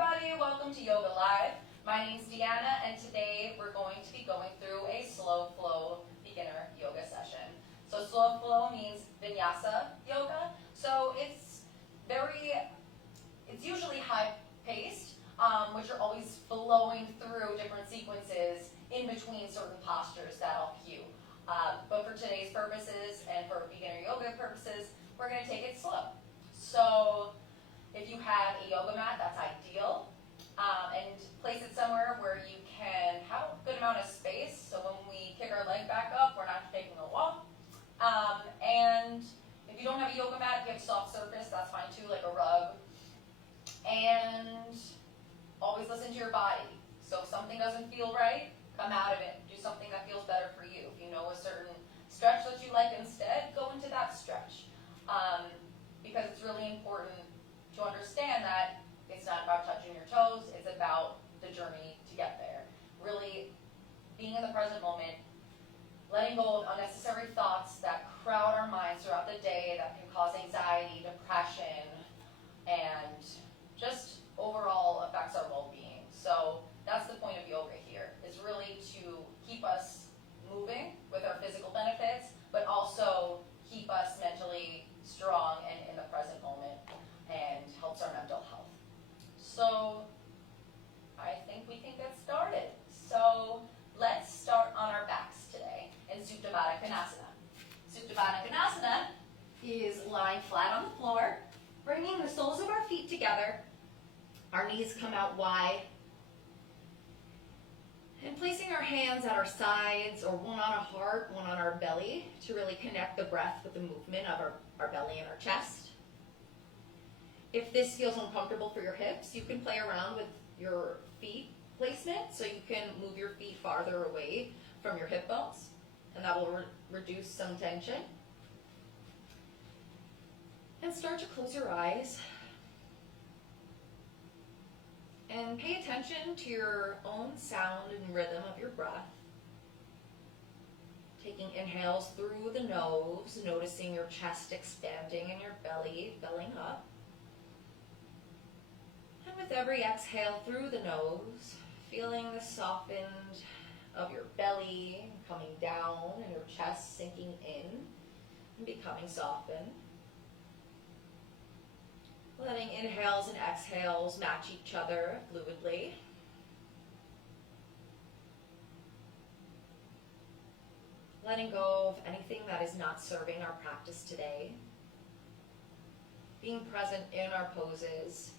everybody, welcome to Yoga Live. My name's Deanna, and today we're going to be going through a slow flow beginner yoga session. So slow flow means vinyasa yoga. So it's usually high paced, which are always flowing through different sequences in between certain postures that'll cue. But for today's purposes and for beginner yoga purposes, we're going to take it slow. So if you have a yoga mat, that's ideal. And place it somewhere where you can have a good amount of space, so when we kick our leg back up, we're not taking a walk. And if you don't have a yoga mat, if you have a soft surface, that's fine too, like a rug. And always listen to your body. So if something doesn't feel right, come out of it. Do something that feels better for you. If you know a certain stretch that you like instead, go into that stretch. Because it's really important to understand that it's not about touching your toes, it's about the journey to get there. Really being in the present moment, letting go of unnecessary thoughts that crowd our minds throughout the day that can cause anxiety, depression, and just overall affects our well-being. So that's the point of yoga here, is really to keep us moving with our physical benefits, but also keep us mentally strong and in the present moment, and helps our mental health. So I think we can get started. So let's start on our backs today in Supta Baddha Konasana. Supta Baddha Konasana is lying flat on the floor, bringing the soles of our feet together. Our knees come out wide. And placing our hands at our sides, or one on our heart, one on our belly, to really connect the breath with the movement of our belly and our chest. If this feels uncomfortable for your hips, you can play around with your feet placement, so you can move your feet farther away from your hip bones, and that will reduce some tension. And start to close your eyes. And pay attention to your own sound and rhythm of your breath. Taking inhales through the nose, noticing your chest expanding and your belly filling up. And with every exhale through the nose, feeling the softened of your belly coming down and your chest sinking in and becoming softened. Letting inhales and exhales match each other fluidly. Letting go of anything that is not serving our practice today. Being present in our poses,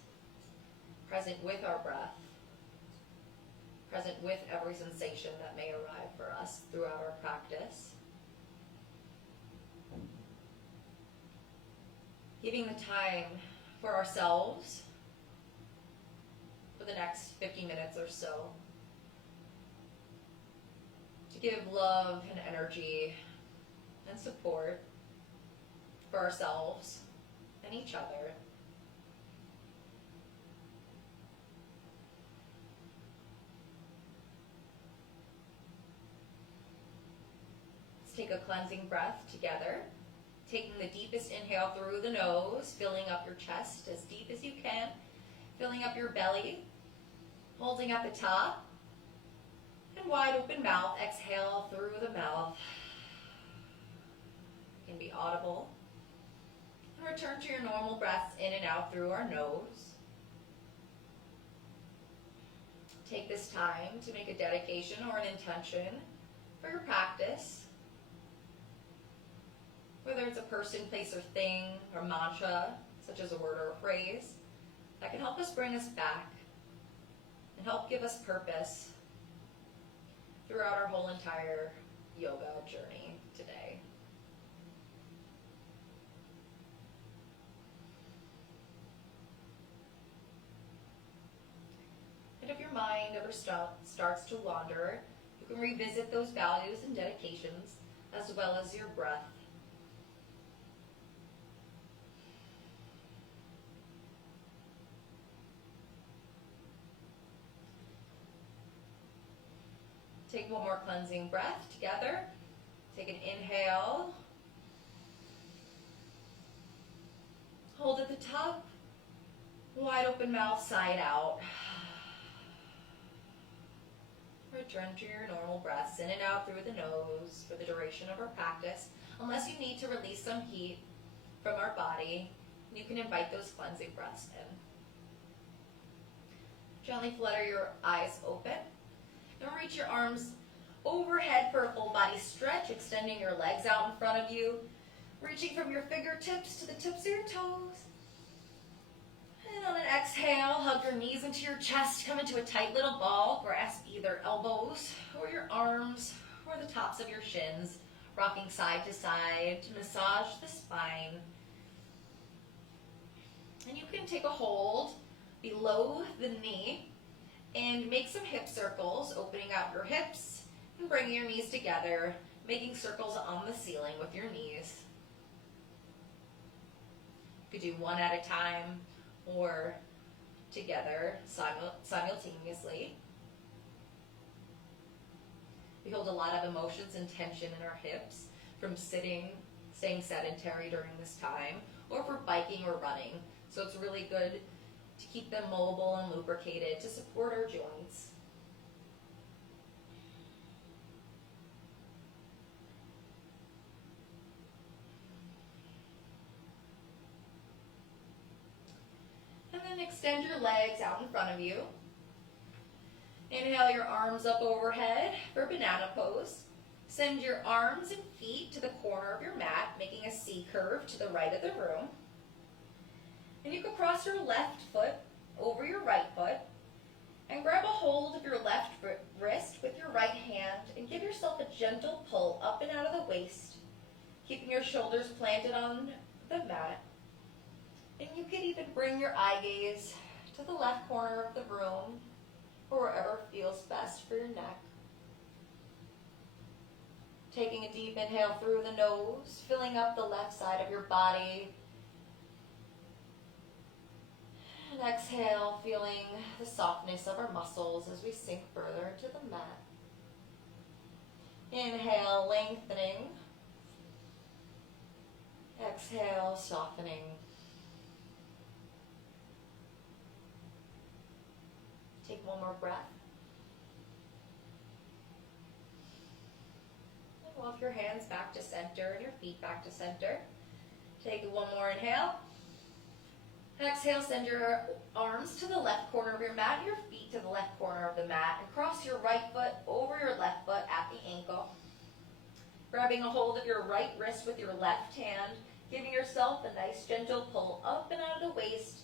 present with our breath, present with every sensation that may arrive for us throughout our practice. Giving the time for ourselves for the next 50 minutes or so to give love and energy and support for ourselves and each other. Let's take a cleansing breath together. Taking the deepest inhale through the nose, filling up your chest as deep as you can, filling up your belly, holding at the top, and wide open mouth. Exhale through the mouth. It can be audible. And return to your normal breaths in and out through our nose. Take this time to make a dedication or an intention for your practice. Whether it's a person, place, or thing, or mantra, such as a word or a phrase, that can help us bring us back and help give us purpose throughout our whole entire yoga journey today. And if your mind ever starts to wander, you can revisit those values and dedications, as well as your breath. Take one more cleansing breath together. Take an inhale. Hold at the top. Wide open mouth, side out. Return to your normal breaths in and out through the nose for the duration of our practice. Unless you need to release some heat from our body, you can invite those cleansing breaths in. Gently flutter your eyes open. And reach your arms overhead for a full body stretch, extending your legs out in front of you, reaching from your fingertips to the tips of your toes. And on an exhale, hug your knees into your chest, come into a tight little ball, grasp either elbows or your arms or the tops of your shins, rocking side to side to massage the spine. And you can take a hold below the knee and make some hip circles, opening out your hips and bringing your knees together, making circles on the ceiling with your knees. You could do one at a time or together simultaneously. We hold a lot of emotions and tension in our hips from staying sedentary during this time, or for biking or running. So it's really good to keep them mobile and lubricated to support our joints. And then extend your legs out in front of you. Inhale your arms up overhead for banana pose. Send your arms and feet to the corner of your mat, making a C curve to the right of the room. And you can cross your left foot over your right foot and grab a hold of your left wrist with your right hand and give yourself a gentle pull up and out of the waist, keeping your shoulders planted on the mat. And you can even bring your eye gaze to the left corner of the room or wherever feels best for your neck. Taking a deep inhale through the nose, filling up the left side of your body. And exhale, feeling the softness of our muscles as we sink further into the mat. Inhale, lengthening. Exhale, softening. Take one more breath. And walk your hands back to center and your feet back to center. Take one more inhale. Exhale, send your arms to the left corner of your mat, your feet to the left corner of the mat, and cross your right foot over your left foot at the ankle. Grabbing a hold of your right wrist with your left hand, giving yourself a nice gentle pull up and out of the waist,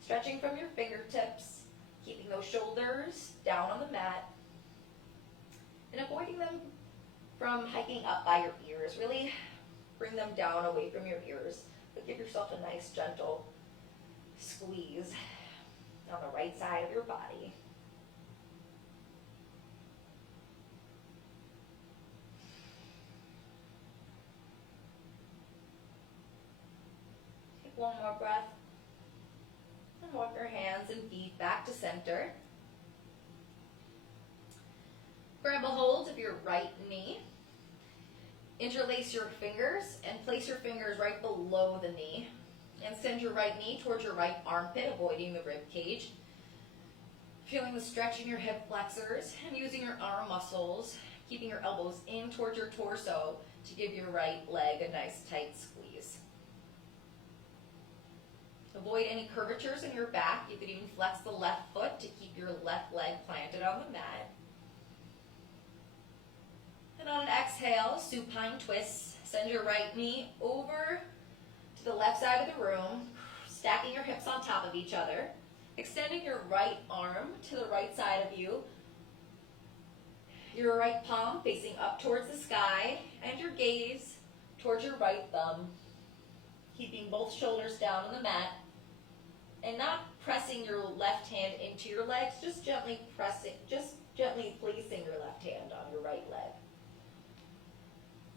stretching from your fingertips, keeping those shoulders down on the mat, and avoiding them from hiking up by your ears. Really bring them down away from your ears, but give yourself a nice gentle squeeze on the right side of your body. Take one more breath and walk your hands and feet back to center. Grab a hold of your right knee. Interlace your fingers and place your fingers right below the knee. And send your right knee towards your right armpit, avoiding the rib cage. Feeling the stretch in your hip flexors and using your arm muscles, keeping your elbows in towards your torso to give your right leg a nice tight squeeze. Avoid any curvatures in your back. You could even flex the left foot to keep your left leg planted on the mat. And on an exhale, supine twists. Send your right knee over to the left side of the room, stacking your hips on top of each other, extending your right arm to the right side of you, your right palm facing up towards the sky, and your gaze towards your right thumb, keeping both shoulders down on the mat, and not pressing your left hand into your legs, just gently placing your left hand on your right leg.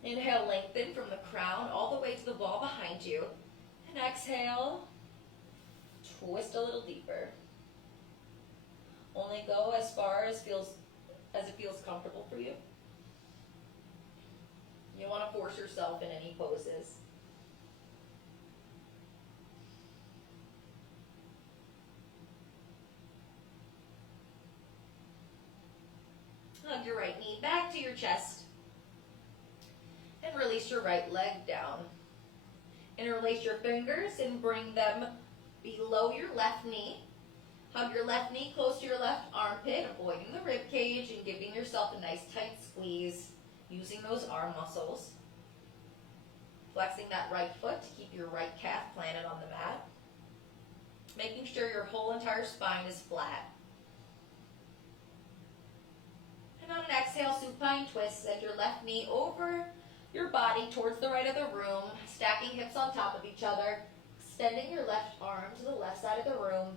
Inhale, lengthen from the crown all the way to the wall behind you. And exhale, twist a little deeper. Only go as far as it feels comfortable for you. You don't want to force yourself in any poses. Hug your right knee back to your chest. And release your right leg down. Interlace your fingers and bring them below your left knee. Hug your left knee close to your left armpit, avoiding the rib cage and giving yourself a nice tight squeeze using those arm muscles. Flexing that right foot to keep your right calf planted on the mat. Making sure your whole entire spine is flat. And on an exhale, supine twist, send your left knee over your body towards the right of the room, stacking hips on top of each other, extending your left arm to the left side of the room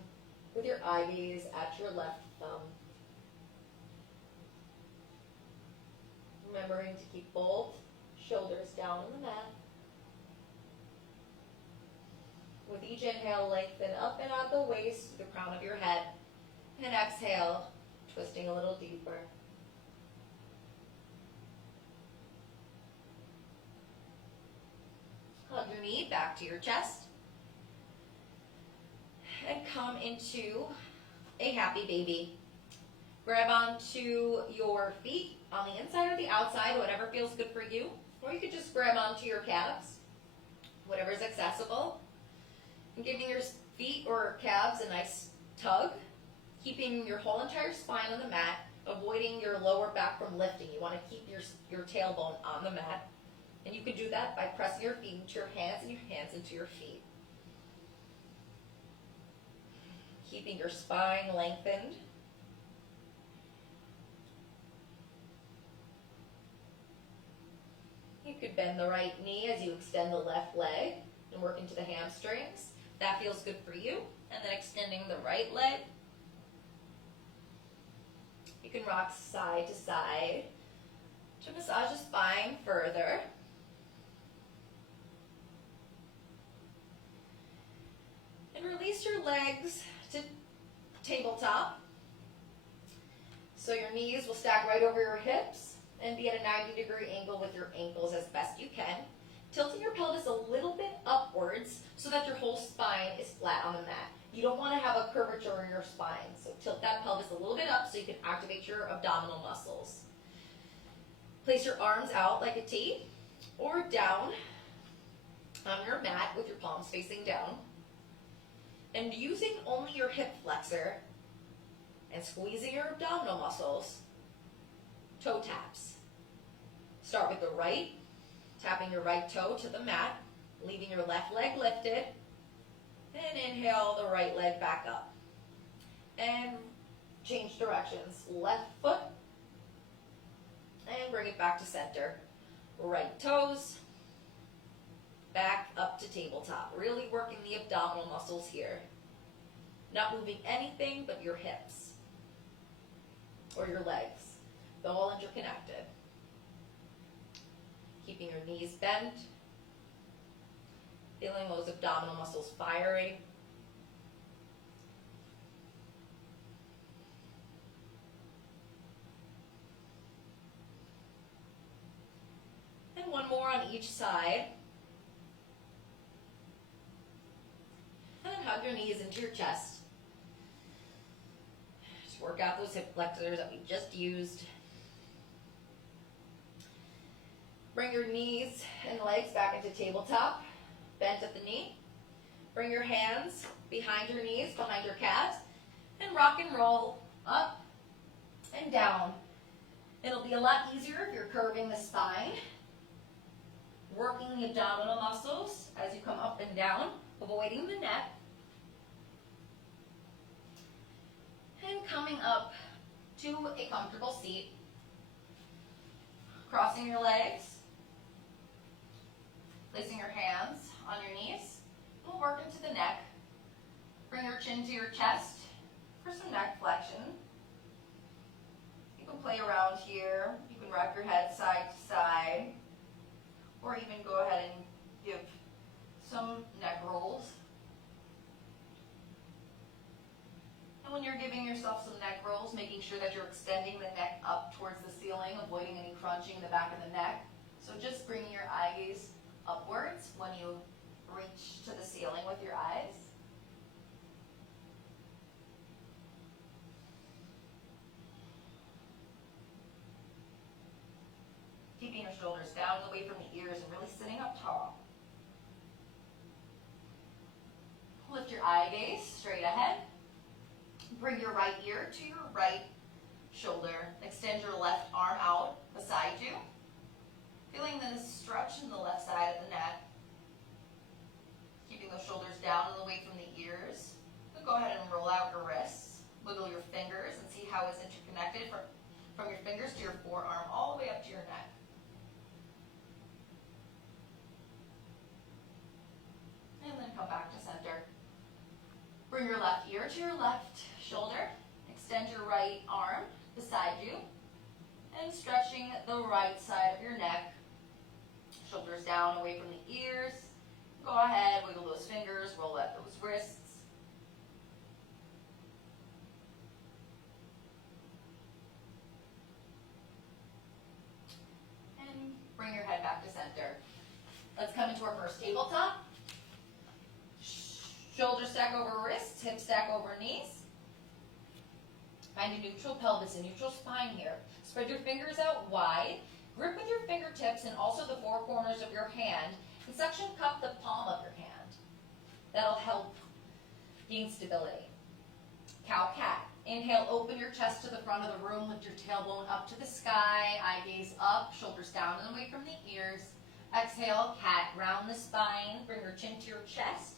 with your eye gaze at your left thumb. Remembering to keep both shoulders down on the mat. With each inhale, lengthen up and out the waist to the crown of your head. And exhale, twisting a little deeper. Hug your knee back to your chest. And come into a happy baby. Grab onto your feet on the inside or the outside, whatever feels good for you. Or you could just grab onto your calves, whatever's accessible. And giving your feet or calves a nice tug, keeping your whole entire spine on the mat, avoiding your lower back from lifting. You want to keep your tailbone on the mat. And you can do that by pressing your feet into your hands and your hands into your feet. Keeping your spine lengthened. You could bend the right knee as you extend the left leg and work into the hamstrings. That feels good for you. And then extending the right leg. You can rock side to side to massage the spine further. And release your legs to tabletop. So your knees will stack right over your hips and be at a 90-degree angle with your ankles as best you can. Tilting your pelvis a little bit upwards so that your whole spine is flat on the mat. You don't want to have a curvature in your spine, so tilt that pelvis a little bit up so you can activate your abdominal muscles. Place your arms out like a T or down on your mat with your palms facing down. And using only your hip flexor and squeezing your abdominal muscles, toe taps. Start with the right, tapping your right toe to the mat, leaving your left leg lifted, and inhale the right leg back up. And change directions. Left foot, and bring it back to center. Right toes, back up to tabletop. Really working the abdominal muscles here. Not moving anything but your hips or your legs. They're all interconnected. Keeping your knees bent. Feeling those abdominal muscles firing. And one more on each side. And then hug your knees into your chest. Just work out those hip flexors that we just used. Bring your knees and legs back into tabletop, bent at the knee. Bring your hands behind your knees, behind your calves, and rock and roll up and down. It'll be a lot easier if you're curving the spine, working the abdominal muscles as you come up and down, avoiding the neck. And coming up to a comfortable seat, crossing your legs, placing your hands on your knees. We'll work into the neck. Bring your chin to your chest for some neck flexion. You can play around here. You can rock your head side to side, or even go ahead and give some neck rolls. And when you're giving yourself some neck rolls, making sure that you're extending the neck up towards the ceiling, avoiding any crunching in the back of the neck. So just bringing your eye gaze upwards when you reach to the ceiling with your eyes. away from the ears and really sitting up tall. Lift your eye gaze straight ahead. Bring your right ear to your right shoulder. Extend your left arm out beside you. Feeling the stretch in the left side of the neck. Keeping those shoulders down and away from the ears. So go ahead and roll out your wrists. Wiggle your fingers and see how it's interconnected from your fingers to your forearm all the way up to your neck. And then come back to center. Bring your left ear to your left shoulder. Extend your right arm beside you. And stretching the right side of your neck. Shoulders down away from the ears. Go ahead, wiggle those fingers, roll out those wrists. And bring your head back to center. Let's come into our first tabletop. Shoulders stack over wrists, hips stack over knees. Find a neutral pelvis, a neutral spine here. Spread your fingers out wide. Grip with your fingertips and also the four corners of your hand. And suction cup the palm of your hand. That'll help gain stability. Cow-cat. Inhale, open your chest to the front of the room. Lift your tailbone up to the sky. Eye gaze up, shoulders down and away from the ears. Exhale, cat. Round the spine. Bring your chin to your chest.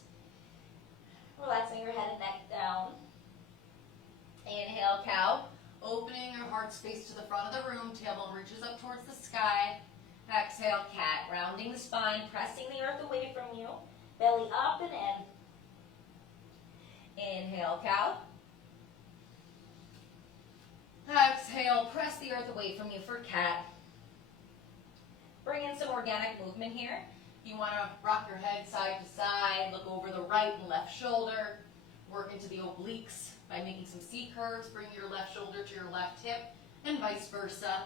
Relaxing your head and neck down. Inhale, cow. Opening your heart space to the front of the room. Tailbone reaches up towards the sky. Exhale, cat. Rounding the spine. Pressing the earth away from you. Belly up and in. Inhale, cow. Exhale, press the earth away from you for cat. Bring in some organic movement here. You want to rock your head side to side, look over the right and left shoulder, work into the obliques by making some C curves. Bring your left shoulder to your left hip and vice versa.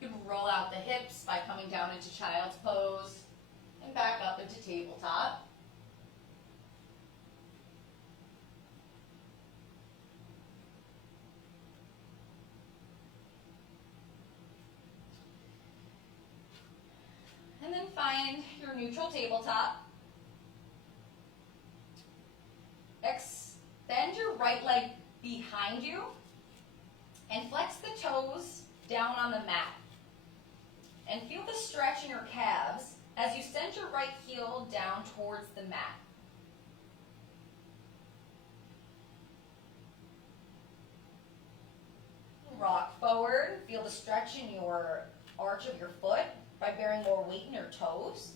You can roll out the hips by coming down into child's pose and back up into tabletop. And then find your neutral tabletop. Extend your right leg behind you and flex the toes down on the mat. And feel the stretch in your calves as you send your right heel down towards the mat. Rock forward. Feel the stretch in your arch of your foot by bearing more weight in your toes.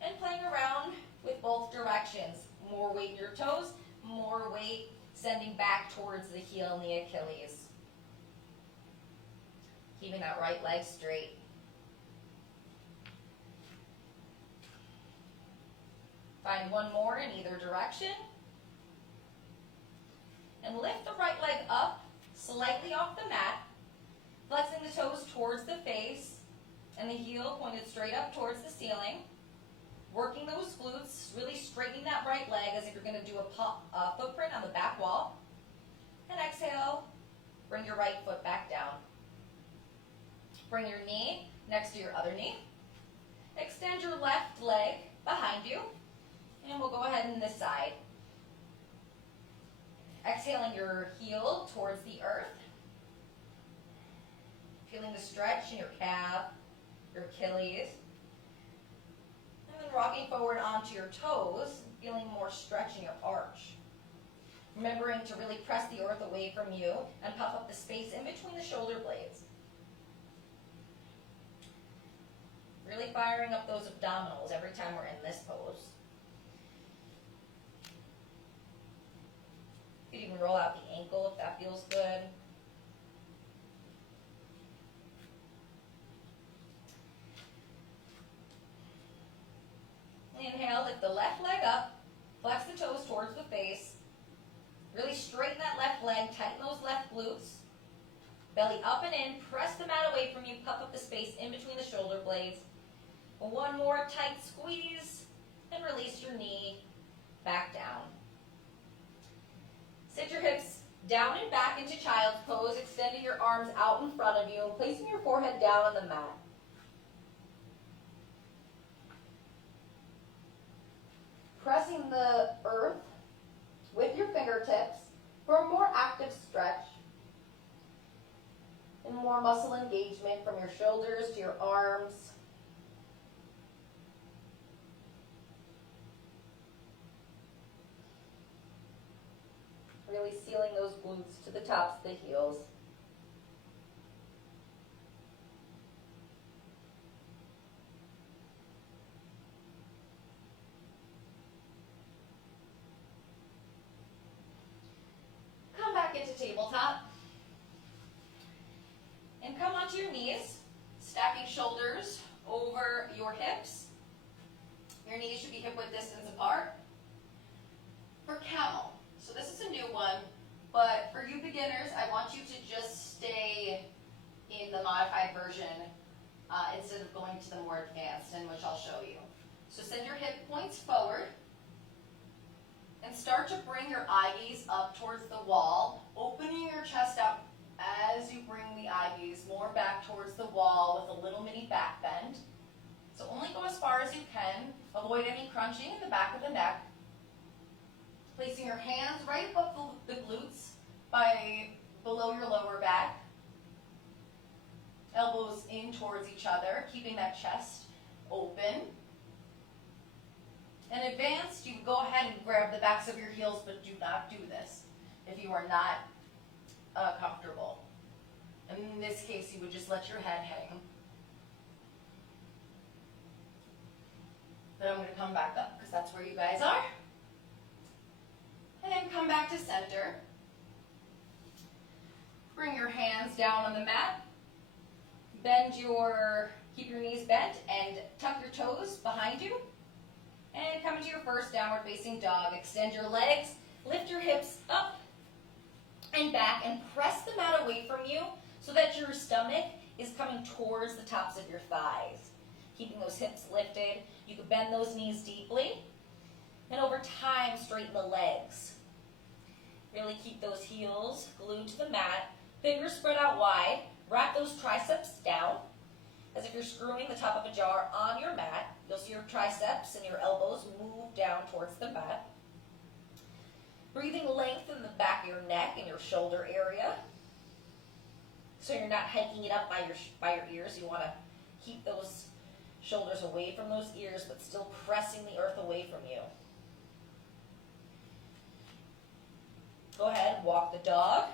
And playing around with both directions. More weight in your toes, more weight sending back towards the heel and the Achilles. Keeping that right leg straight. Find one more in either direction. And lift the right leg up, slightly off the mat, flexing the toes towards the face, and the heel pointed straight up towards the ceiling. Working those glutes, really straightening that right leg as if you're going to do a footprint on the back wall. And exhale, bring your right foot back down. Bring your knee next to your other knee. Extend your left leg behind you. And we'll go ahead in this side. Exhaling your heel towards the earth. Feeling the stretch in your calf, your Achilles. And then rocking forward onto your toes, feeling more stretch in your arch. Remembering to really press the earth away from you and puff up the space in between the shoulder blades. Really firing up those abdominals every time we're in this pose. You can even roll out the ankle if that feels good. Inhale, lift the left leg up, flex the toes towards the face. Really straighten that left leg, tighten those left glutes. Belly up and in, press the mat away from you, puff up the space in between the shoulder blades. One more tight squeeze, and release your knee back down. Sit your hips down and back into child's pose, extending your arms out in front of you and placing your forehead down on the mat. in the earth with your fingertips for a more active stretch and more muscle engagement from your shoulders to your arms. Really sealing those glutes to the tops of the heels. Come back into tabletop. And come onto your knees, stacking shoulders over your hips. Your knees should be hip-width distance apart. For camel, so this is a new one, but for you beginners, I want you to just stay in the modified version instead of going to the more advanced, in which I'll show you. So send your hip points forward and start to bring your eye gaze up towards the wall, opening your chest out as you bring the eye gaze more back towards the wall with a little mini back bend. So only go as far as you can. Avoid any crunching in the back of the neck. Placing your hands right above the glutes below your lower back. Elbows in towards each other, keeping that chest open. And advanced, you can go ahead and grab the backs of your heels, but do not do this if you are not comfortable. In this case, you would just let your head hang. Then I'm going to come back up because that's where you guys are. And then come back to center. Bring your hands down on the mat. Keep your knees bent and tuck your toes behind you. And come into your first downward facing dog. Extend your legs, lift your hips up and back, and press the mat away from you so that your stomach is coming towards the tops of your thighs. Keeping those hips lifted. You can bend those knees deeply. And over time, straighten the legs. Really keep those heels glued to the mat. Fingers spread out wide. Wrap those triceps down as if you're screwing the top of a jar on your mat. You'll see your triceps and your elbows move down towards the mat. Breathing length in the back of your neck and your shoulder area. So you're not hiking it up by your ears. You want to keep those shoulders away from those ears, but still pressing the earth away from you. Go ahead, walk the dog,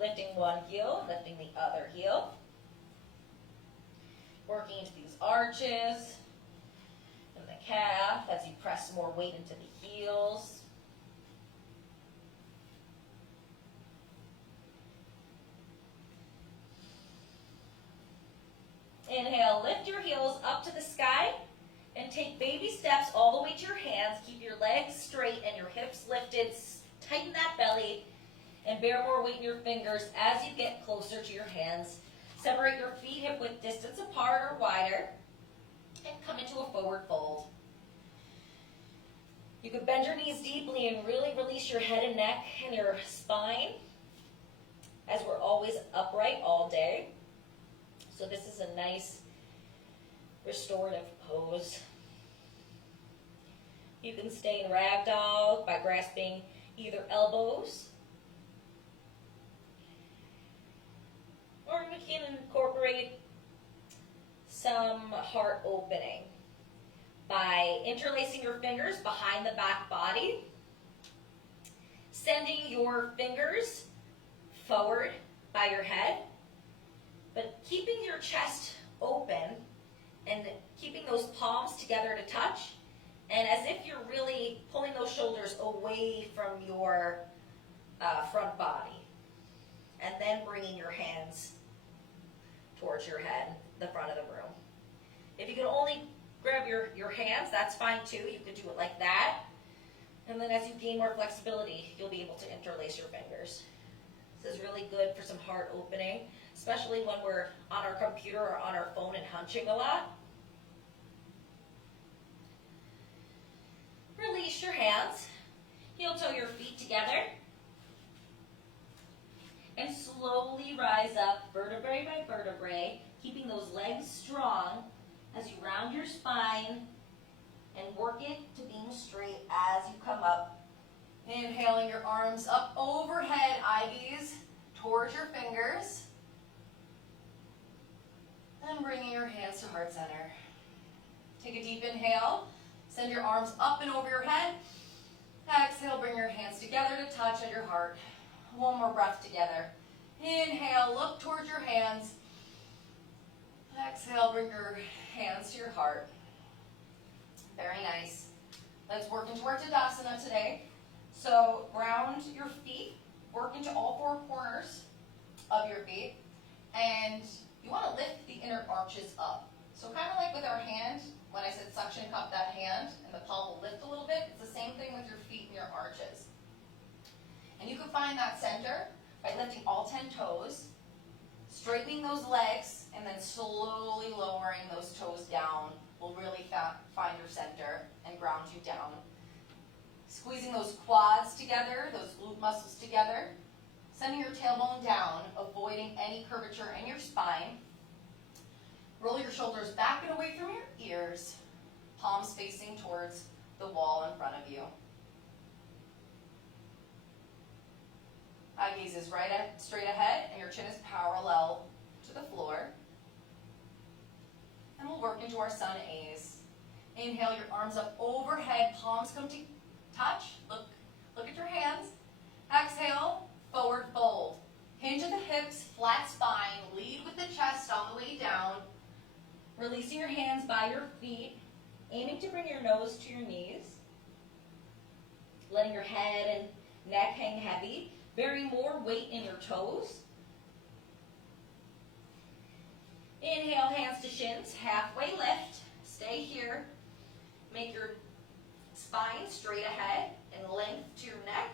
lifting one heel, lifting the other heel. Working into these arches and the calf as you press more weight into the heels. Inhale, lift your heels up to the sky and take baby steps all the way to your hands. Keep your legs straight and your hips lifted. Tighten that belly and bear more weight in your fingers as you get closer to your hands. Separate your feet hip-width distance apart or wider and come into a forward fold. You can bend your knees deeply and really release your head and neck and your spine as we're always upright all day. So this is a nice restorative pose. You can stay in ragdoll by grasping either elbows, or we can incorporate some heart opening by interlacing your fingers behind the back body, sending your fingers forward by your head, but keeping your chest open and keeping those palms together to touch, and as if you're really pulling those shoulders away from your front body, and then bringing your hands towards your head, the front of the room. If you can only grab your hands, that's fine too. You could do it like that. And then as you gain more flexibility, you'll be able to interlace your fingers. This is really good for some heart opening, especially when we're on our computer or on our phone and hunching a lot. Release your hands. Heel toe your feet together. And slowly rise up vertebrae by vertebrae, keeping those legs strong as you round your spine and work it to being straight as you come up. Inhaling your arms up overhead, eye gaze towards your fingers. And bringing your hands to heart center. Take a deep inhale. Send your arms up and over your head. Exhale, bring your hands together to touch at your heart. One more breath together. Inhale, look towards your hands. Exhale, bring your hands to your heart. Very nice. Let's work into our Tadasana today. So ground your feet, work into all four corners of your feet, and you want to lift the inner arches up. So kind of like with our hand, when I said suction cup that hand, and the palm will lift a little bit, it's the same thing with your feet and your arches. And you can find that center by lifting all 10 toes, straightening those legs, and then slowly lowering those toes down will really find your center and ground you down. Squeezing those quads together, those glute muscles together, sending your tailbone down, avoiding any curvature in your spine. Roll your shoulders back and away from your ears, palms facing towards the wall in front of you. Eye gaze is straight ahead, and your chin is parallel to the floor. And we'll work into our sun A's. Inhale your arms up overhead, palms come to touch. Look at your hands. Exhale, forward fold. Hinge at the hips, flat spine. Lead with the chest on the way down. Releasing your hands by your feet. Aiming to bring your nose to your knees. Letting your head and neck hang heavy. Bearing more weight in your toes. Inhale, hands to shins, halfway lift. Stay here. Make your spine straight ahead and length to your neck.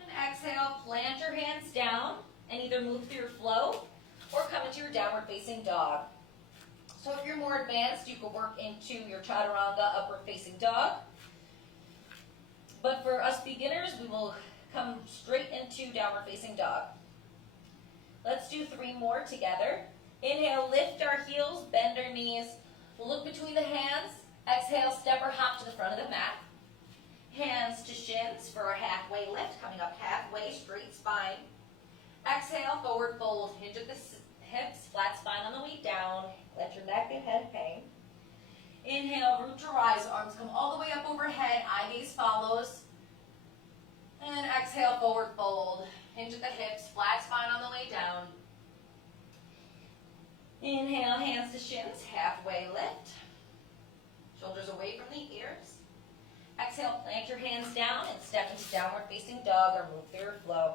And exhale, plant your hands down and either move through your flow or come into your downward facing dog. So if you're more advanced, you can work into your chaturanga upward facing dog. But for us beginners, we will come straight into downward facing dog. Let's do 3 more together. Inhale, lift our heels, bend our knees. We'll look between the hands. Exhale, step or hop to the front of the mat. Hands to shins for a halfway lift, coming up halfway, straight spine. Exhale, forward fold, hinge at the hips, flat spine on the way down. Let your neck and head hang. Inhale, root to rise, arms come all the way up overhead, eye gaze follows. And exhale, forward fold, hinge at the hips, flat spine on the way down. Inhale, hands to shins, halfway lift. Shoulders away from the ears. Exhale, plant your hands down and step into downward facing dog or move through your flow.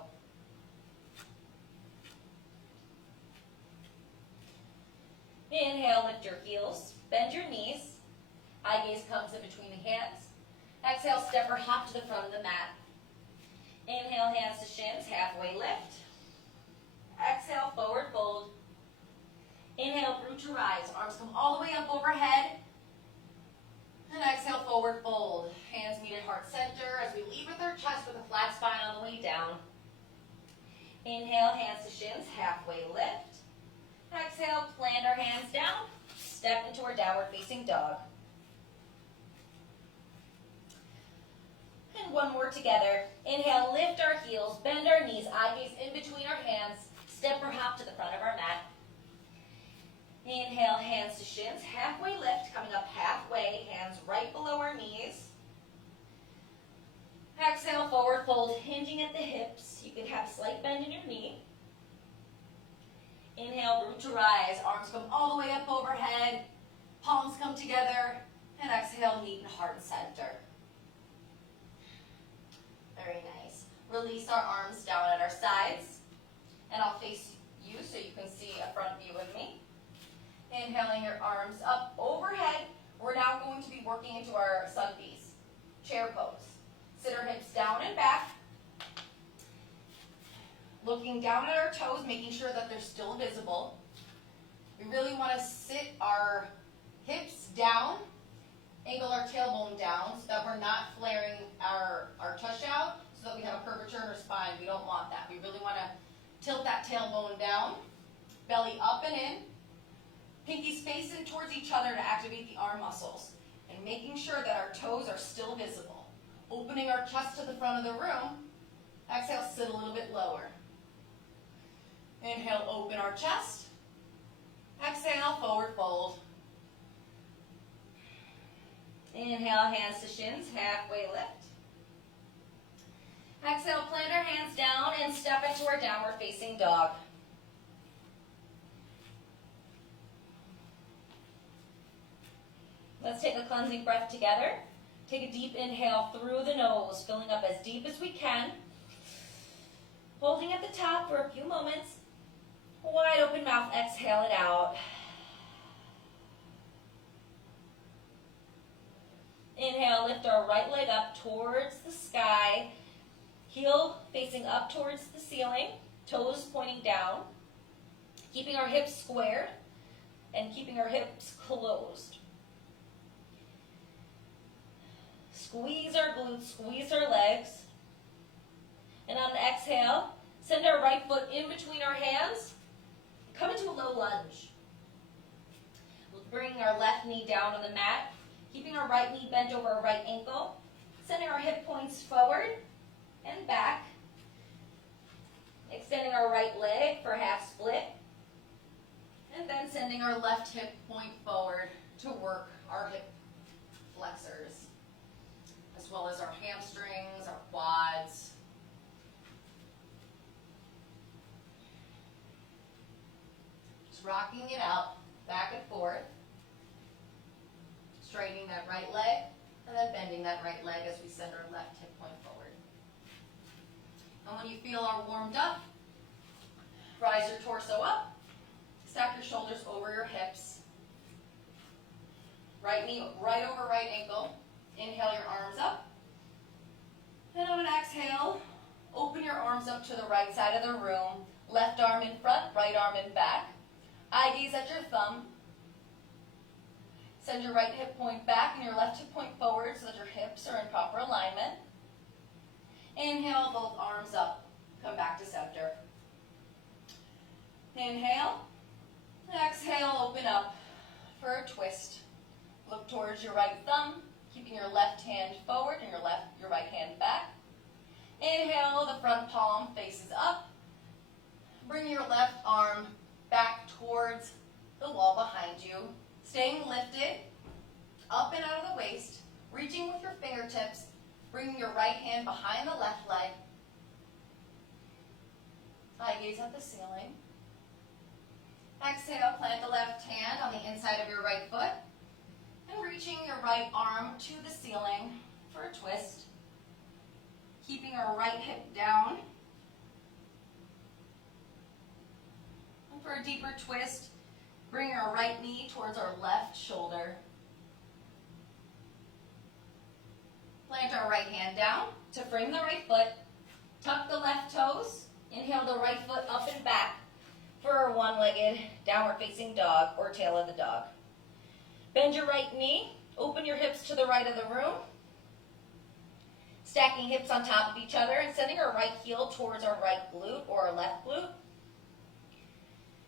Inhale, lift your heels, bend your knees. Eye gaze comes in between the hands. Exhale, step or hop to the front of the mat. Inhale, hands to shins, halfway lift. Exhale, forward fold. Inhale, root to rise. Arms come all the way up overhead. And exhale, forward fold. Hands meet at heart center as we lead with our chest with a flat spine on the way down. Inhale, hands to shins, halfway lift. Exhale, plant our hands down. Step into our downward facing dog. And 1 more together. Inhale, lift our heels, bend our knees, eye gaze in between our hands. Step or hop to the front of our mat. Inhale, hands to shins, halfway lift, coming up halfway, hands right below our knees. Exhale, forward fold, hinging at the hips. You can have a slight bend in your knee. Inhale, root to rise, arms come all the way up overhead, palms come together, and exhale, meet in heart center. Very nice. Release our arms down at our sides, and I'll face you so you can see a front view of me. Inhaling your arms up overhead. We're now going to be working into our sun piece, chair pose. Sit our hips down and back. Looking down at our toes, making sure that they're still visible. We really want to sit our hips down, angle our tailbone down so that we're not flaring our tush out so that we have a curvature in our spine. We don't want that. We really want to tilt that tailbone down, belly up and in. Pinkies facing towards each other to activate the arm muscles. And making sure that our toes are still visible. Opening our chest to the front of the room. Exhale, sit a little bit lower. Inhale, open our chest. Exhale, forward fold. Inhale, hands to shins, halfway lift. Exhale, plant our hands down and step into our downward facing dog. Let's take a cleansing breath together. Take a deep inhale through the nose, filling up as deep as we can. Holding at the top for a few moments. Wide open mouth, exhale it out. Inhale, lift our right leg up towards the sky. Heel facing up towards the ceiling. Toes pointing down. Keeping our hips squared and keeping our hips closed. Squeeze our glutes, squeeze our legs. And on an exhale, send our right foot in between our hands. Come into a low lunge. We'll bring our left knee down on the mat, keeping our right knee bent over our right ankle, sending our hip points forward and back, extending our right leg for half split, and then sending our left hip point forward to work our hip flexors, as well as our hamstrings, our quads. Just rocking it out, back and forth, straightening that right leg, and then bending that right leg as we send our left hip point forward. And when you feel are warmed up, rise your torso up, stack your shoulders over your hips, right knee right over right ankle, inhale your arms up, and on an exhale, open your arms up to the right side of the room, left arm in front, right arm in back, eye gaze at your thumb, send your right hip point back and your left hip point forward so that your hips are in proper alignment. Inhale, both arms up, come back to center. Inhale, exhale, open up for a twist. Look towards your right thumb, keeping your left hand forward and your right hand back. Inhale, the front palm faces up. Bring your left arm back towards the wall behind you, staying lifted, up and out of the waist, reaching with your fingertips, bringing your right hand behind the left leg. Eye gaze at the ceiling. Exhale, plant the left hand on the inside of your right foot, and reaching your right arm to the ceiling for a twist. Keeping our right hip down. And for a deeper twist, bring our right knee towards our left shoulder. Plant our right hand down to frame the right foot. Tuck the left toes. Inhale the right foot up and back for our one-legged downward facing dog or tail of the dog. Bend your right knee. Open your hips to the right of the room. Stacking hips on top of each other and sending our right heel towards our right glute or our left glute.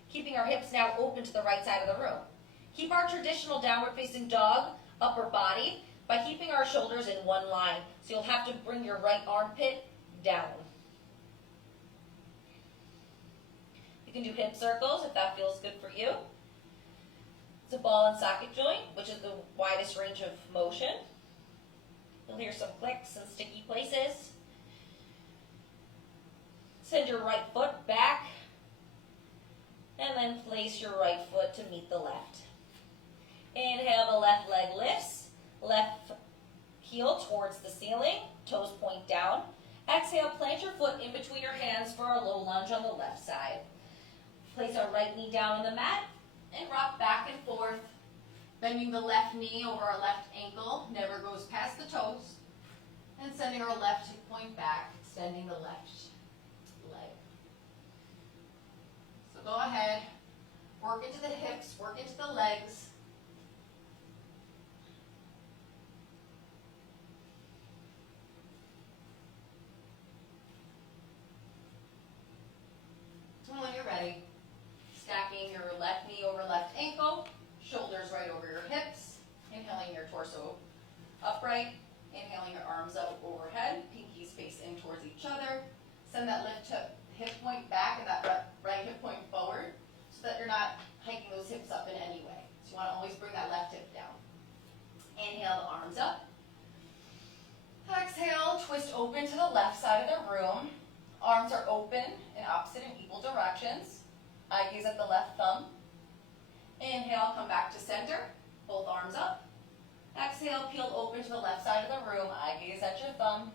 Keeping our hips now open to the right side of the room. Keep our traditional downward facing dog upper body by keeping our shoulders in one line. So you'll have to bring your right armpit down. You can do hip circles if that feels good for you. It's a ball and socket joint, which is the widest range of motion. You'll hear some clicks and sticky places. Send your right foot back, and then place your right foot to meet the left. Inhale, the left leg lifts, left heel towards the ceiling, toes point down. Exhale, plant your foot in between your hands for a low lunge on the left side. Place our right knee down on the mat and rock back and forth, bending the left knee over our left ankle, never goes past the toes, and sending our left hip point back, extending the left leg. So go ahead, work into the hips, work into the legs. And when you're ready, stacking your left knee over left ankle, left side of the room. Arms are open in opposite and equal directions. Eye gaze at the left thumb. Inhale, come back to center. Both arms up. Exhale, peel open to the left side of the room. Eye gaze at your thumb.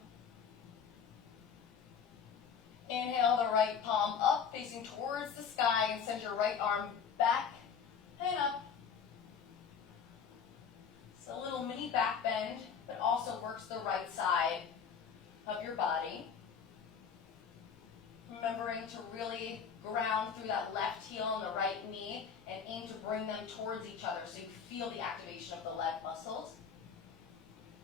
Inhale, the right palm up, facing towards the sky, and send your right arm back and up. It's a little mini back bend, but also works the right side of your body. Remembering to really ground through that left heel and the right knee and aim to bring them towards each other so you feel the activation of the leg muscles.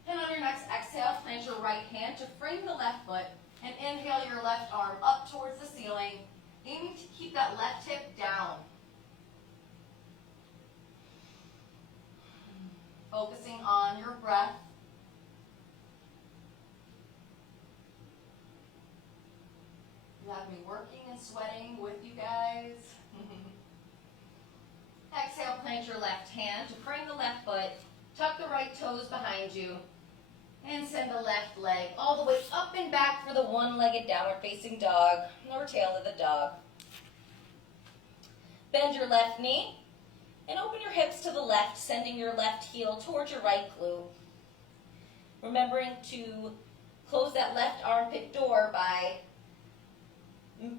And on your next exhale, plant your right hand to frame the left foot and inhale your left arm up towards the ceiling, aiming to keep that left hip down. Focusing on your breath. You have me working and sweating with you guys. Exhale, plant your left hand to frame the left foot, tuck the right toes behind you, and send the left leg all the way up and back for the one-legged downward facing dog, or tail of the dog. Bend your left knee and open your hips to the left, sending your left heel towards your right glute. Remembering to close that left armpit door by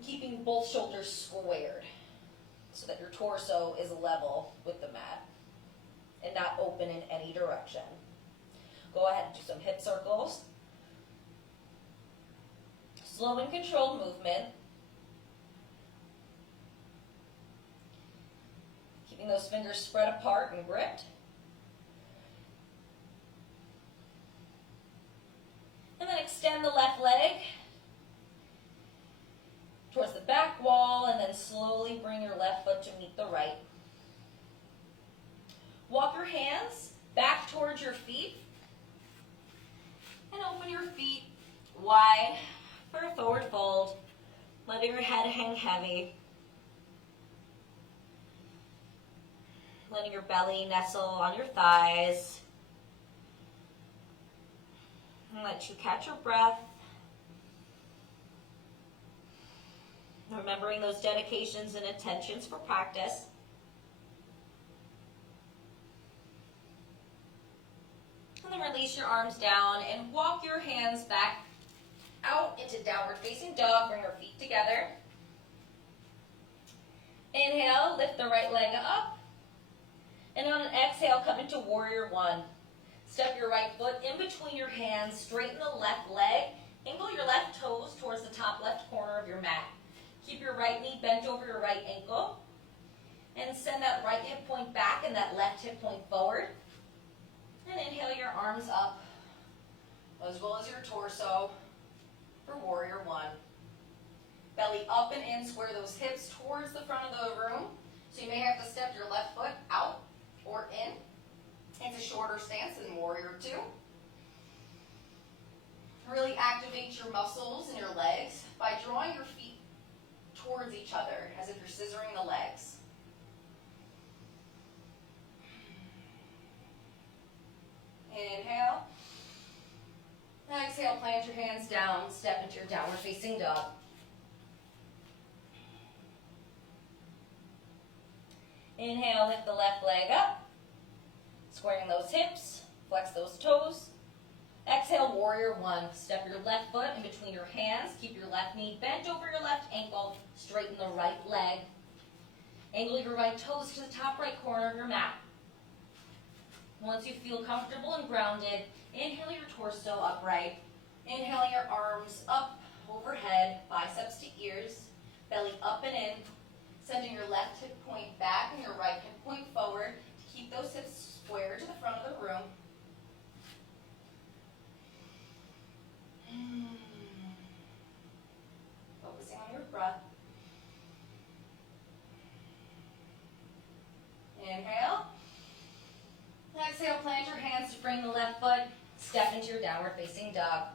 keeping both shoulders squared so that your torso is level with the mat and not open in any direction. Go ahead and do some hip circles. Slow and controlled movement. Keeping those fingers spread apart and gripped. And then extend the left leg towards the back wall, and then slowly bring your left foot to meet the right. Walk your hands back towards your feet and open your feet wide for a forward fold, letting your head hang heavy. Letting your belly nestle on your thighs. And let you catch your breath. Remembering those dedications and intentions for practice. And then release your arms down and walk your hands back out into downward facing dog. Bring your feet together. Inhale, lift the right leg up. And on an exhale, come into warrior one. Step your right foot in between your hands, straighten the left leg, angle your left toes towards the top left corner of your mat. Keep your right knee bent over your right ankle, and send that right hip point back and that left hip point forward. And inhale your arms up, as well as your torso, for warrior one. Belly up and in, square those hips towards the front of the room. So you may have to step your left foot out or in. It's a shorter stance than warrior two. Really activate your muscles in your legs by drawing your feet towards each other, as if you're scissoring the legs. Inhale. Exhale, plant your hands down, step into your downward facing dog. Inhale, lift the left leg up, squaring those hips, flex those toes. Exhale, warrior one. Step your left foot in between your hands. Keep your left knee bent over your left ankle. Straighten the right leg. Angle your right toes to the top right corner of your mat. Once you feel comfortable and grounded, inhale your torso upright. Inhale your arms up overhead, biceps to ears, belly up and in, sending your left hip point back and your right hip point forward to keep those hips square to the front of the room. Focusing on your breath. Inhale. Exhale, plant your hands to frame the left foot. Step into your downward facing dog.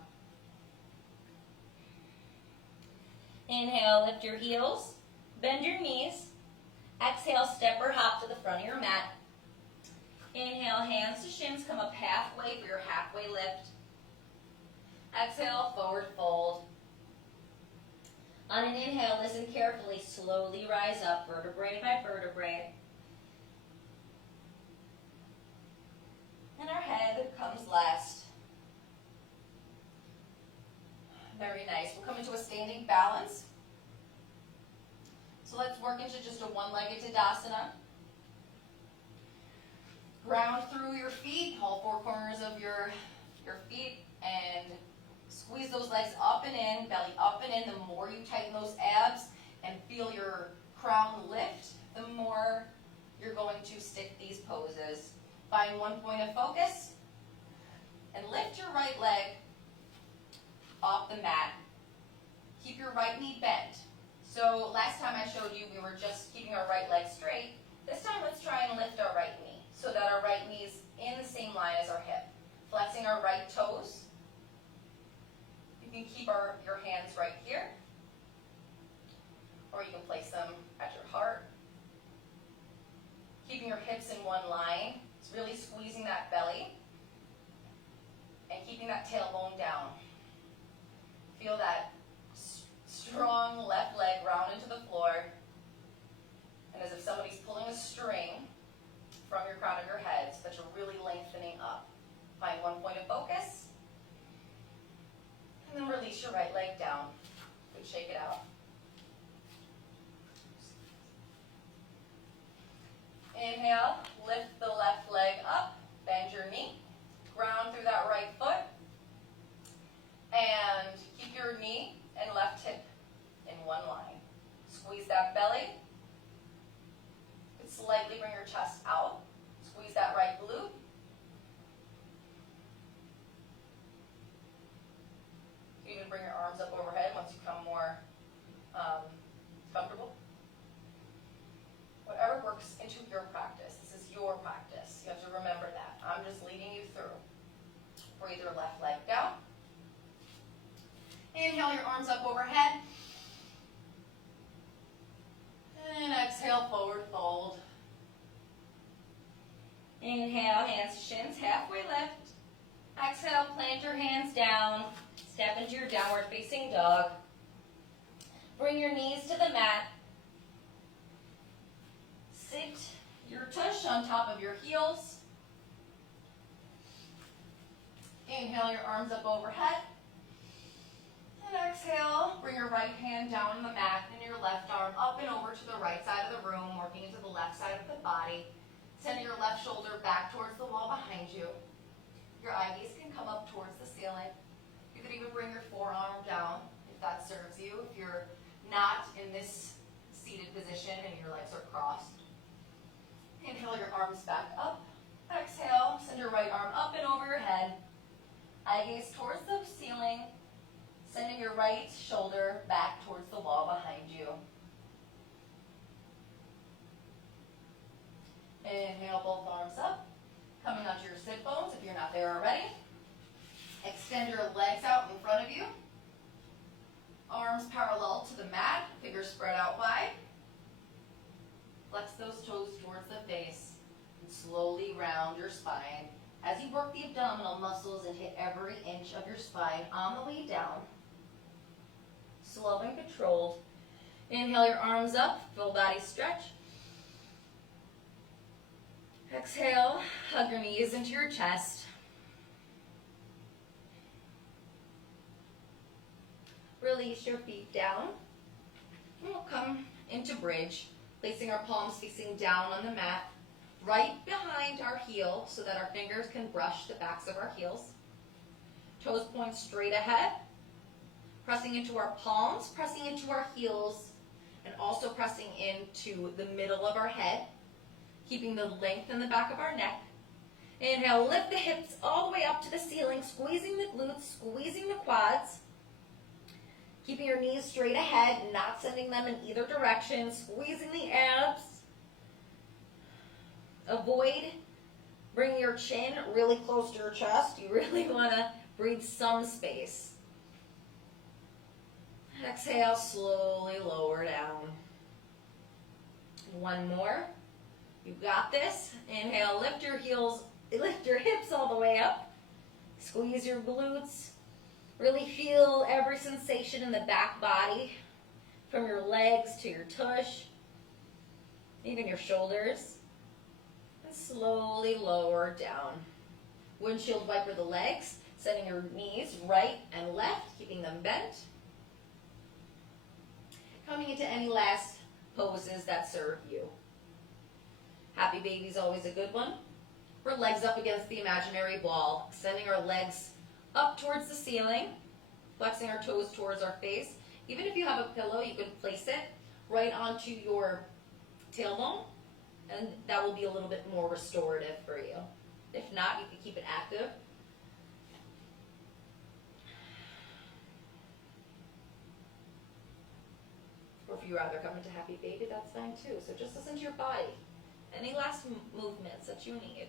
Inhale, lift your heels. Bend your knees. Exhale, step or hop to the front of your mat. Inhale, hands to shins. Come up halfway for your halfway lift. Exhale, forward fold. On an inhale, listen carefully, slowly rise up, vertebrae by vertebrae. And our head comes last. Very nice. We'll come into a standing balance. So let's work into just a one-legged Tadasana. Ground through your feet, all four corners of your feet, and squeeze those legs up and in, belly up and in. The more you tighten those abs and feel your crown lift, the more you're going to stick these poses. Find one point of focus and lift your right leg off the mat. Keep your right knee bent. So last time I showed you we were just keeping our right leg straight. This time let's try and lift our right knee so that our right knee is in the same line as our hip. Flexing our right toes. You can keep your hands right here, or you can place them at your heart. Keeping your hips in one line. It's really squeezing that belly and keeping that tailbone down. Feel that strong left leg round into the floor, and as if somebody's pulling a string from your crown of your head so that you're really lengthening up. Find one point of focus, and then release your right leg down. Good, shake it out. Inhale, lift the left leg up, bend your knee, ground through that right foot, and keep your knee and left hip in one line. Squeeze that belly. Slightly bring your chest out. Squeeze that right glute. You can bring your arms up overhead once you become more comfortable. Whatever works into your practice. This is your practice. You have to remember that. I'm just leading you through. Breathe your left leg down. Inhale your arms up overhead. And exhale, forward fold. Inhale, hands to shins, halfway lift. Exhale, plant your hands down. Step into your downward facing dog. Bring your knees to the mat. Sit your tush on top of your heels. Inhale your arms up overhead. And exhale, bring your right hand down on the mat and your left arm up and over to the right side of the room, working into the left side of the body. Send your left shoulder back towards the wall behind you. Your eye gaze can come up towards the ceiling. You could even bring your forearm down if that serves you. If you're not in this seated position and your legs are crossed. Inhale your arms back up. Exhale, send your right arm up and over your head. Eye gaze towards the ceiling. Sending your right shoulder back towards the wall behind you. Inhale both arms up. Coming onto your sit bones if you're not there already. Extend your legs out in front of you. Arms parallel to the mat. Fingers spread out wide. Flex those toes towards the face. And slowly round your spine. As you work the abdominal muscles and hit every inch of your spine on the way down. Slow and controlled. Inhale your arms up, full body stretch. Exhale, hug your knees into your chest. Release your feet down. And we'll come into bridge, placing our palms facing down on the mat, right behind our heel so that our fingers can brush the backs of our heels. Toes point straight ahead. Pressing into our palms, pressing into our heels, and also pressing into the middle of our head, keeping the length in the back of our neck. Inhale, lift the hips all the way up to the ceiling, squeezing the glutes, squeezing the quads. Keeping your knees straight ahead, not sending them in either direction, squeezing the abs. Avoid bringing your chin really close to your chest. You really want to breathe some space. Exhale, slowly lower down. One more. You got this. Inhale, lift your hips all the way up. Squeeze your glutes. Really feel every sensation in the back body, from your legs to your tush, even your shoulders. And slowly lower down. Windshield wiper the legs, sending your knees right and left, keeping them bent. Coming into any last poses that serve you. Happy baby is always a good one. We're legs up against the imaginary wall, extending our legs up towards the ceiling, flexing our toes towards our face. Even if you have a pillow, you can place it right onto your tailbone, and that will be a little bit more restorative for you. If not, you can keep it active. Or if you rather come into happy baby, that's fine too. So just listen to your body. Any last movements that you need.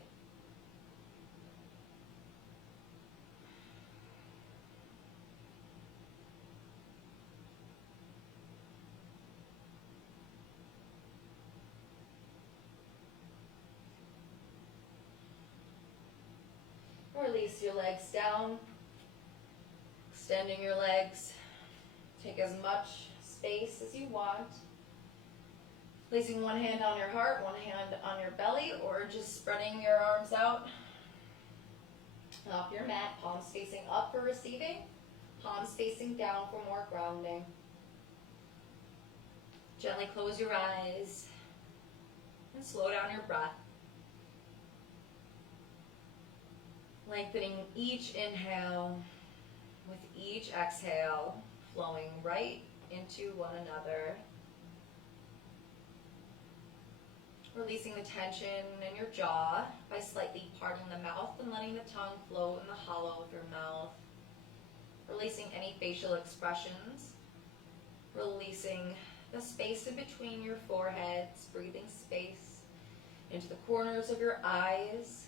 Release your legs down, extending your legs. Take as much space as you want. Placing one hand on your heart, one hand on your belly, or just spreading your arms out off your mat, palms facing up for receiving, palms facing down for more grounding. Gently close your eyes and slow down your breath. Lengthening each inhale with each exhale, flowing right into one another. Releasing the tension in your jaw by slightly parting the mouth and letting the tongue float in the hollow of your mouth. Releasing any facial expressions. Releasing the space in between your foreheads, breathing space into the corners of your eyes,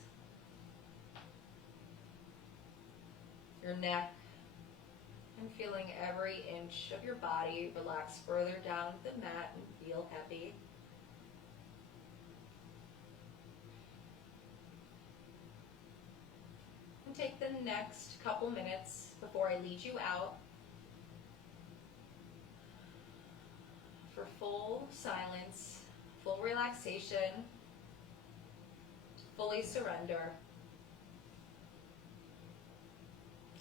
your neck, and feeling every inch of your body relax further down the mat and feel heavy. And take the next couple minutes before I lead you out for full silence, full relaxation, fully surrender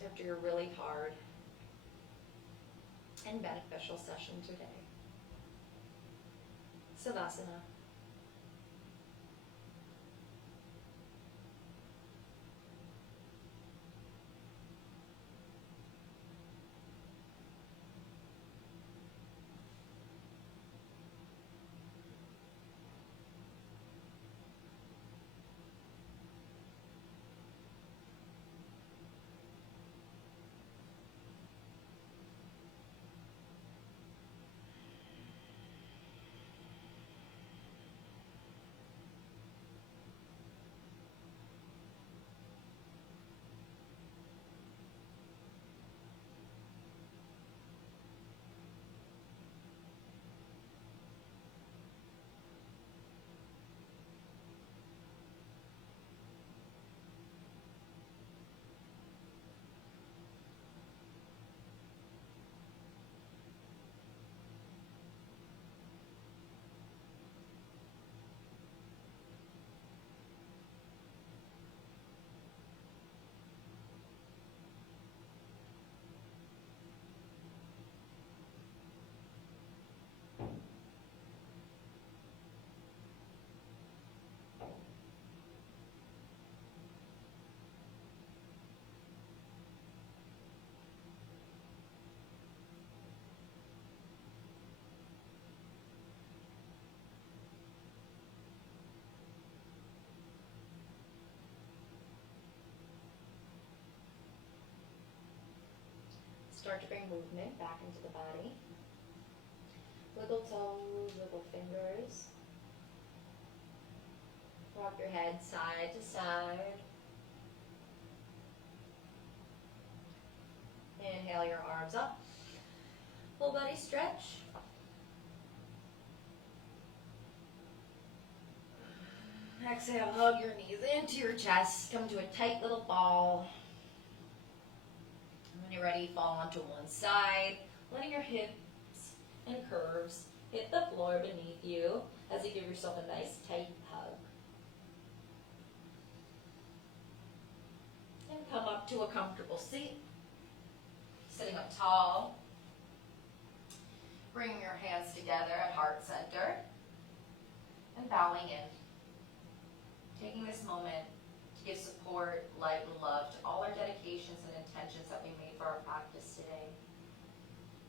after your really hard and beneficial session today. Savasana. Start to bring movement back into the body. Wiggle toes, wiggle fingers. Rock your head side to side. Inhale your arms up. Full body stretch. Exhale, hug your knees into your chest. Come to a tight little ball. When you're ready, fall onto one side, letting your hips and curves hit the floor beneath you as you give yourself a nice tight hug. And come up to a comfortable seat, sitting up tall. Bringing your hands together at heart center and bowing in. Taking this moment to give support, light, and love to all our dedications and intentions that we made for our practice today,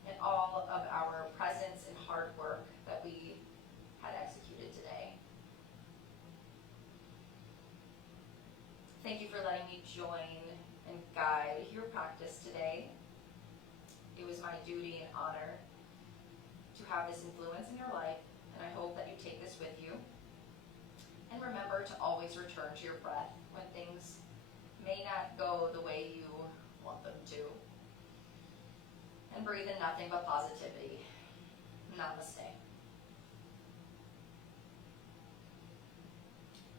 and all of our presence and hard work that we had executed today. Thank you for letting me join and guide your practice today. It was my duty and honor to have this influence in your life, and I hope that you take this with you. And remember to always return to your breath when things may not go the way you want them to. And breathe in nothing but positivity. Namaste.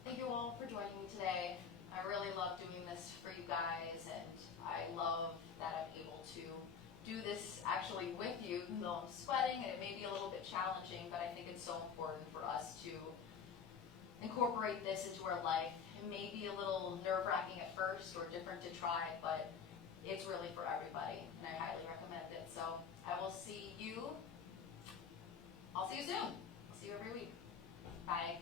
Thank you all for joining me today. I really love doing this for you guys, and I love that I'm able to do this actually with you, even though I'm sweating and it may be a little bit challenging, but I think it's so important for us to incorporate this into our life. It may be a little nerve-wracking at first or different to try, but it's really for everybody, and I highly recommend it. So I'll see you soon. I'll see you every week. Bye.